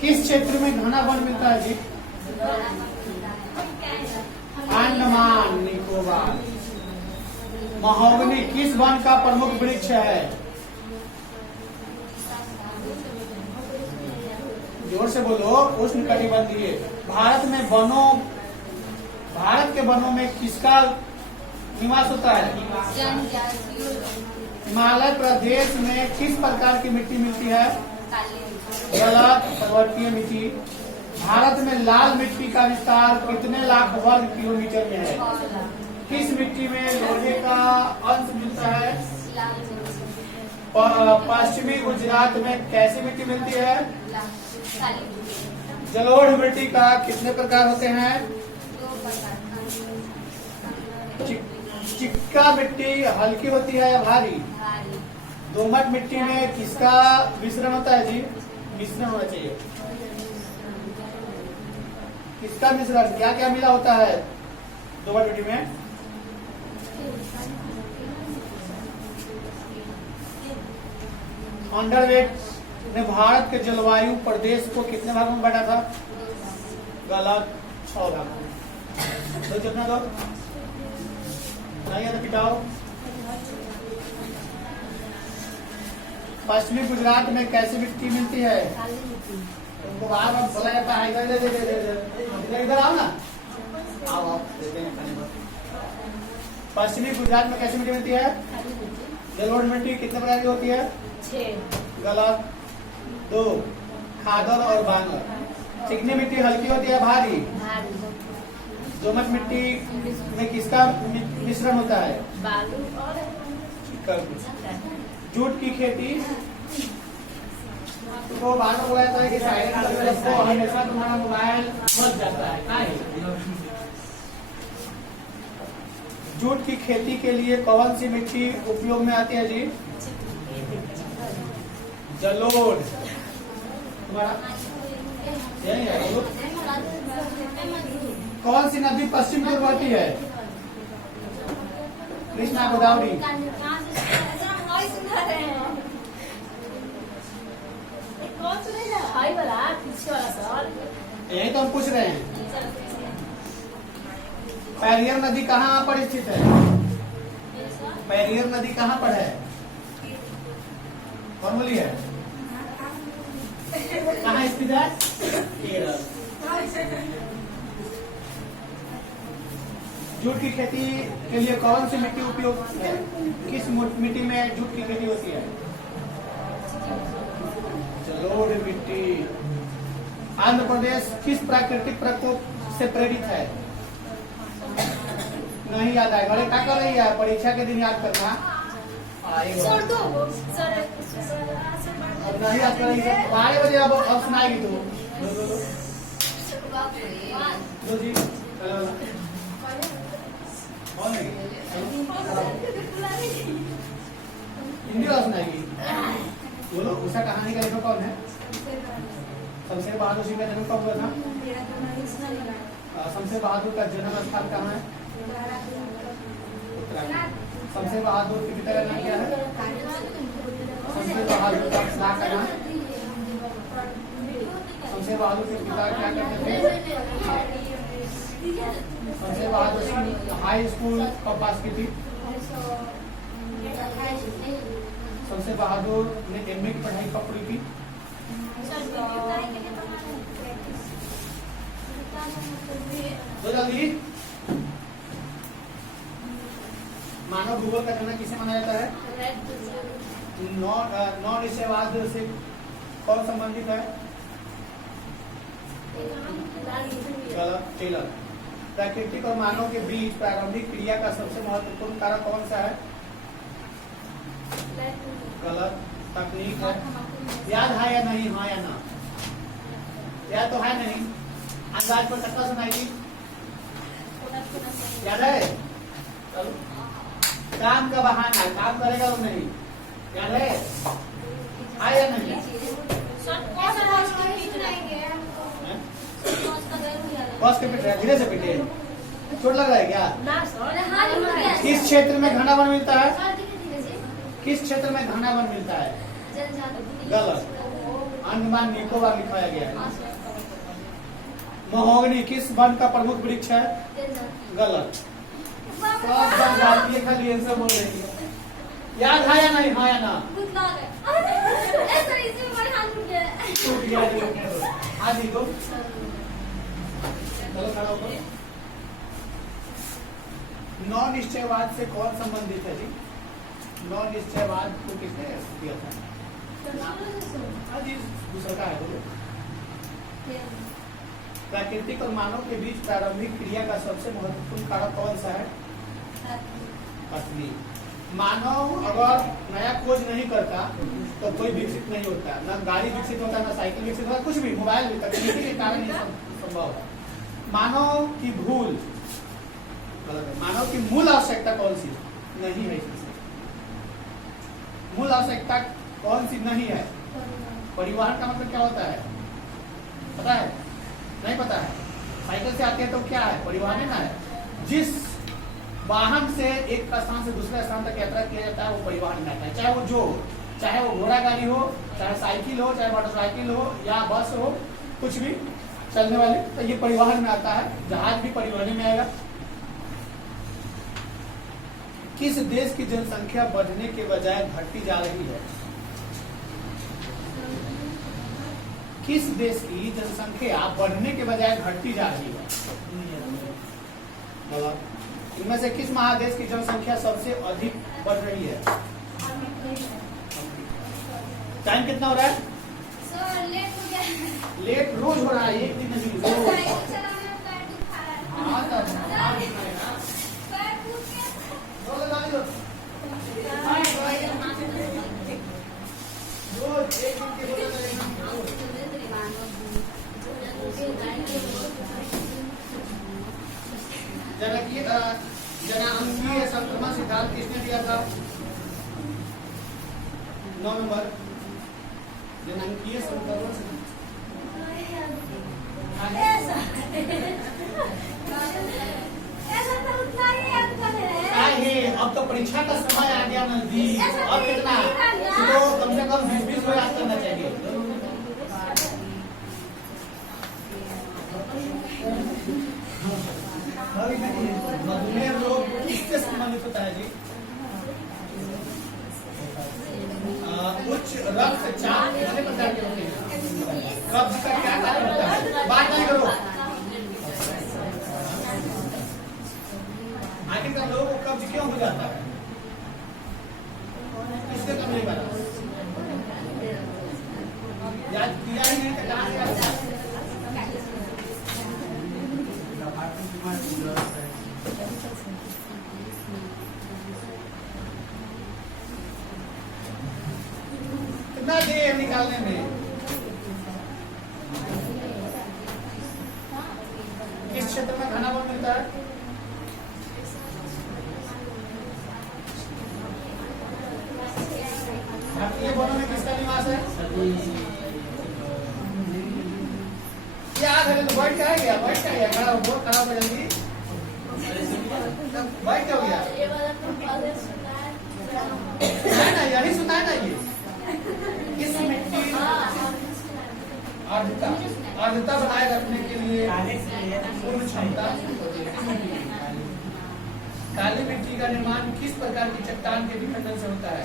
किस क्षेत्र में घना वन मिलता है जी? अंडमान निकोबार। महोगनी किस वन का प्रमुख वृक्ष है? जोर से बोलो। उष्णकटिबंधीय। भारत के वनों में किसका निवास होता है? हिमालय प्रदेश में किस प्रकार की मिट्टी मिलती है? गलत। पर्वतीय मिट्टी। भारत में लाल मिट्टी का विस्तार कितने लाख वर्ग किलोमीटर में है? किस मिट्टी में लोहे का अंश मिलता है? पश्चिमी गुजरात में कैसी मिट्टी मिलती है? जलोढ़ मिट्टी का कितने प्रकार होते हैं? चिक्का मिट्टी हल्की होती है या भारी? दोमट मिट्टी में किसका मिश्रण होता है जी? मिश्रण होना चाहिए। किसका मिश्रण? क्या क्या मिला होता है दोमट मिट्टी में? अंडरवेट ने भारत के जलवायु प्रदेश को कितने भागों में बांटा था? गलत। 6 भागों। तो कितना दो नहीं है तो पिटाओ। पश्चिमी गुजरात में कैसी मिट्टी मिलती है? तुमको बार बार बोला जाता है इधर आओ ना। आओ देते हैं खाने पर। पश्चिमी गुजरात में कैसी मिट्टी मिलती है? जलोढ़ मिट्टी कितने प्रकार की होती है? 6। गलत। 2। खादर और बांगर। चिकनी मिट्टी हल्की होती है भारी? दोमट मिट्टी में किसका मिश्रण होता है? बालू और जूट की खेती तो बार बार बोला जाता है कि साइलेंट को हमेशा तुम्हारा मोबाइल बच जाता है। जूट की खेती के लिए कौन सी मिट्टी उपयोग में आती है जी? जलोढ़। यही है। कौन सी नदी पश्चिम की ओर बहती है? कृष्णा गोदावरी। यही तो हम पूछ रहे हैं। पेरियर नदी कहाँ पर स्थित है? पेरियर नदी कहाँ पर है? कौन बोली है? कहाँ स्थित है? केरल। जूट की खेती के लिए कौन सी मिट्टी उपयोग है? किस मिट्टी में जूट की खेती होती है? जलोढ़ मिट्टी। आंध्र प्रदेश किस प्राकृतिक प्रकोप से प्रेरित है? नहीं याद आएगा। अरे क्या कर रही है? परीक्षा के दिन याद करना आएगा। अब नहीं याद करेगी 12 बजे अब सुनाएगी तो। दो जी हिंदी वाला सुनाएगी। बोलो। उषा कहानी का लेखक कौन है? शमशेर बहादुर सिंह का जन्म कब हुआ था? शमशेर बहादुर का जन्म स्थान कहाँ है? उत्तराखंड। शमशेर बहादुर के पिता का नाम क्या है? शमशेर बहादुर का पिता का नाम? शमशेर बहादुर के पिता क्या करते थे? शमशेर बहादुर सिंह हाई स्कूल कब पास की थी? शमशेर बहादुर ने एमए की पढ़ाई कब पूरी की? तो जल्दी। मानव भूगोल का जनक किसे माना जाता है? नॉन निषेधवाद से कौन संबंधित है? टेलर। प्राकृतिक और मानव के बीच प्रारंभिक क्रिया का सबसे महत्वपूर्ण कारक कौन सा है? गलत। तकनीक है। याद है या नहीं? हाँ या ना? याद तो है नहीं। अंदाज पर सकता सुनाएगी। याद है? चलो। काम का बहाना है, काम करेगा वो नहीं। याद है? है या नहीं? बस के पिट रहा है, धीरे से पिटे। चोट लग रहा है क्या? किस क्षेत्र में घना वन मिलता है? किस क्षेत्र में घना वन मिलता है? गलत। अंडमान निकोबार लिखाया गया है। महोगनी किस वन का प्रमुख वृक्ष है? गलत। सब जाती है, खाली आंसर बोल रही है। याद है या नहीं? हाँ या ना? हाँ जी, तो चलो खड़ा होकर। नौ निश्चयवाद से कौन संबंधित है जी? नौ निश्चयवाद को किसने दिया था? हाँ जी, दूसरा का है, बोलो। प्राकृतिक और मानव के बीच प्रारंभिक क्रिया का सबसे महत्वपूर्ण कारक कौन सा है? पत्नी। मानव अगर नया खोज नहीं करता तो कोई विकसित नहीं होता, ना गाड़ी विकसित होता, ना साइकिल विकसित होता, कुछ भी, मोबाइल भी, तकनीकी के कारण ये संभव है। मानव की भूल, मानव की मूल आवश्यकता कौन सी नहीं है? मूल आवश्यकता कौन सी नहीं है? परिवहन का मतलब क्या होता है? पता है? नहीं पता है? साइकिल से आते हैं तो क्या है? परिवहन है ना। है जिस वाहन से एक स्थान से दूसरे स्थान तक यात्रा किया जाता है वो परिवहन कहता है। चाहे वो जो, चाहे वो घोड़ा गाड़ी हो, चाहे साइकिल हो, चाहे मोटरसाइकिल हो या बस हो, कुछ भी चलने वाली, तो ये परिवहन में आता है। जहाज भी परिवहन में आएगा। किस देश की जनसंख्या बढ़ने के बजाय घटती जा रही है? किस देश की जनसंख्या बढ़ने के बजाय घटती जा रही है? इनमें से किस महादेश की जनसंख्या सबसे अधिक बढ़ रही है? टाइम कितना हो रहा है? लेट रोज हो रहा है, एक दिन नहीं, रोज। जनांगीय संक्रमण सिद्धांत किसने दिया था? 9 नंबर। जनांगीय संक्रमण अब तो परीक्षा का समय आ गया नजदीक। अब कितना तो कम से कम 20 को याद करना चाहिए। मधुमेह रोग किससे संबंधित होता है जी? उच्च रक्तचाप कितने प्रकार के होते हैं? कब्ज का क्या कारण होता है? बात नहीं करो। आखिरकार लोगों को कब्ज क्यों हो जाता है? इससे कम नहीं पता, याद किया ही नहीं तो कहाँ याद था? कितना देर निकालने में? किस क्षेत्र में घना वन मिलता है? भारतीय वनों में किसका निवास है? याद है तो बैठ क्या गया? बैठ क्या गया? खड़ा हो, बहुत खराब है, जल्दी बैठ क्या हो गया? है ना, यही सुना है ना। ये इस मिट्टी आर्द्रता बनाए रखने के लिए पूर्ण क्षमता। काली मिट्टी का निर्माण किस प्रकार की चट्टान के विखंडन से होता है?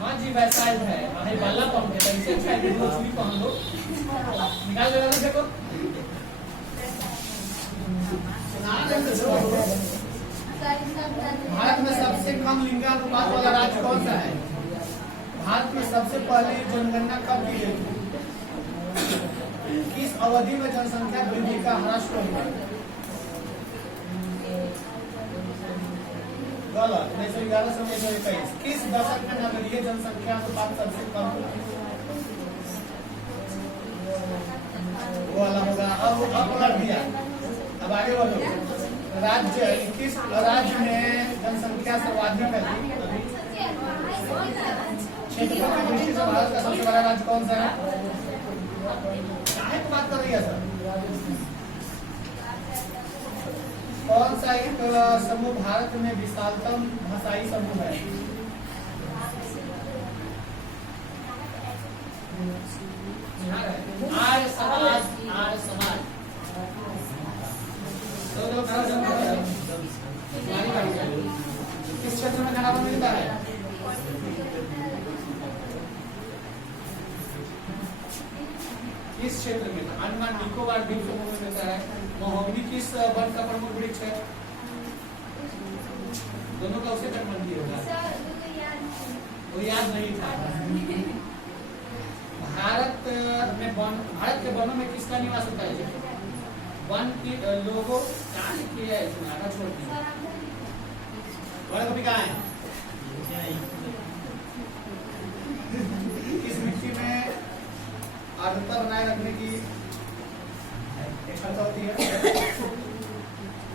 हाँ जी, वैसा है। अरे बाला पहन के तरीके अच्छा है, चूड़ी पहन लो, निकाल दे रहा देखो। भारत में सबसे कम लिंगानुपात वाला राज्य कौन सा है? भारत में सबसे पहले जनगणना कब की गई थी? किस अवधि में जनसंख्या वृद्धि का ह्रास हुआ? गलत। 1911 से 1921। किस दशक में नगरीय जनसंख्या अनुपात सबसे कम हुआ? वो वाला होगा। अब पलट दिया, अब आगे बढ़ो। राज्य किस राज्य में जनसंख्या सर्वाधिक है? क्षेत्रफल की दृष्टि से भारत का सबसे बड़ा राज्य कौन सा है? काहे की बात कर रही है सर? कौन सा एक समूह भारत में विशालतम भाषाई समूह है? आर्य समाज, आर्य समाज। तो किस क्षेत्र में खाना मिलता है? किस क्षेत्र में? अंडमान निकोबार द्वीप समूह में मिलता है। महोगनी किस वन का प्रमुख वृक्ष है? दोनों का उसे संबंधी होगा, वो याद नहीं था। भारत के वनों में किसका निवास होता है? वन की लोगों क्या लिखी है इसमें? आधा छोड़ दिया। बड़ा कभी कहाँ है? इस मिट्टी में आर्द्रता बनाए रखने की क्षमता होती है।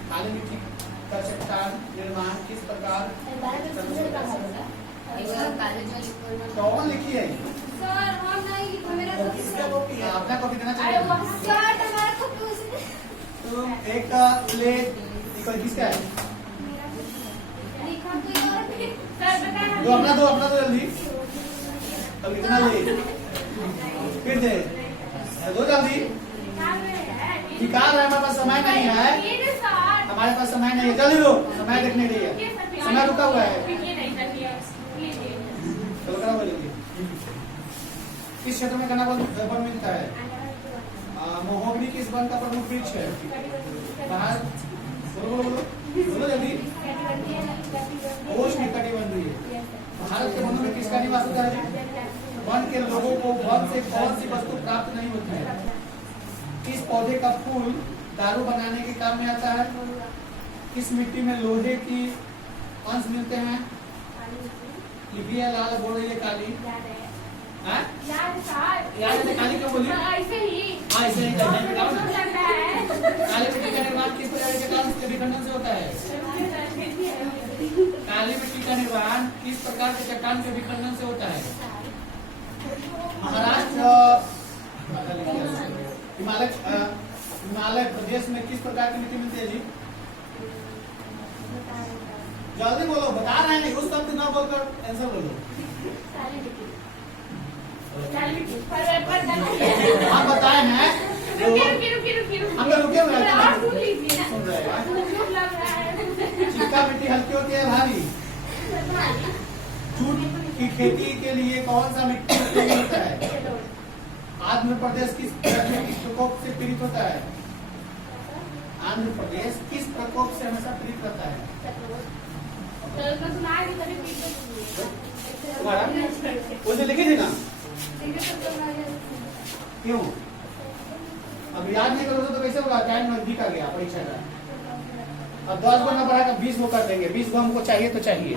काली मिट्टी का चट्टान निर्माण किस प्रकार? कौन लिखी है? अपना कॉपी देना चाहिए। तो एक का उल्लेख किसका है? दो अपना दो जल्दी। अब कितना ले? फिर दे दो जल्दी। निकाल रहे, हमारे पास समय नहीं है। हमारे पास समय नहीं है, जल्दी दो, समय देखने के लिए समय रुका हुआ है। किस क्षेत्र में घना वन मिलता है? महोगनी किस वन का प्रमुख वृक्ष है? बाहर बोलो जल्दी। उष्णकटिबंधीय। भारत के वनों में किसका निवास होता है? वन के लोगों को वन से कौन सी वस्तु प्राप्त नहीं होती है? किस पौधे का फूल दारू बनाने के काम में आता है? किस मिट्टी में लोहे की अंश मिलते हैं? लिखी है लाल, बोल रही है काली। याद है काली क्यों बोली? ऐसे ही काली मिट्टी का निर्माण किस प्रकार के कारण के विखंडन से होता है? काली मिट्टी का निर्माण किस प्रकार के चट्टान के विखंडन से होता है? महाराष्ट्र हिमालय प्रदेश में किस प्रकार की मिट्टी मिलती है जी? जल्दी बोलो, बता रहे हैं, उस शब्द ना बोलकर आंसर बोलो। हम बताए हैं, हम लोग रुके हुए चिक्का मिट्टी हल्की होती है भारी। जूट की खेती के लिए कौन सा मिट्टी उपयोगी होता है? आंध्र प्रदेश किस प्रकोप से पीड़ित होता है? आंध्र प्रदेश किस प्रकोप से हमेशा पीड़ित रहता है? उसे लिखी थी ना? क्यों? अब याद नहीं करोगे तो कैसे होगा? टाइम नजदीक आ गया परीक्षा का। अब 10 गो ना बढ़ाकर 20 गो कर देंगे। 20 गो हमको चाहिए तो चाहिए।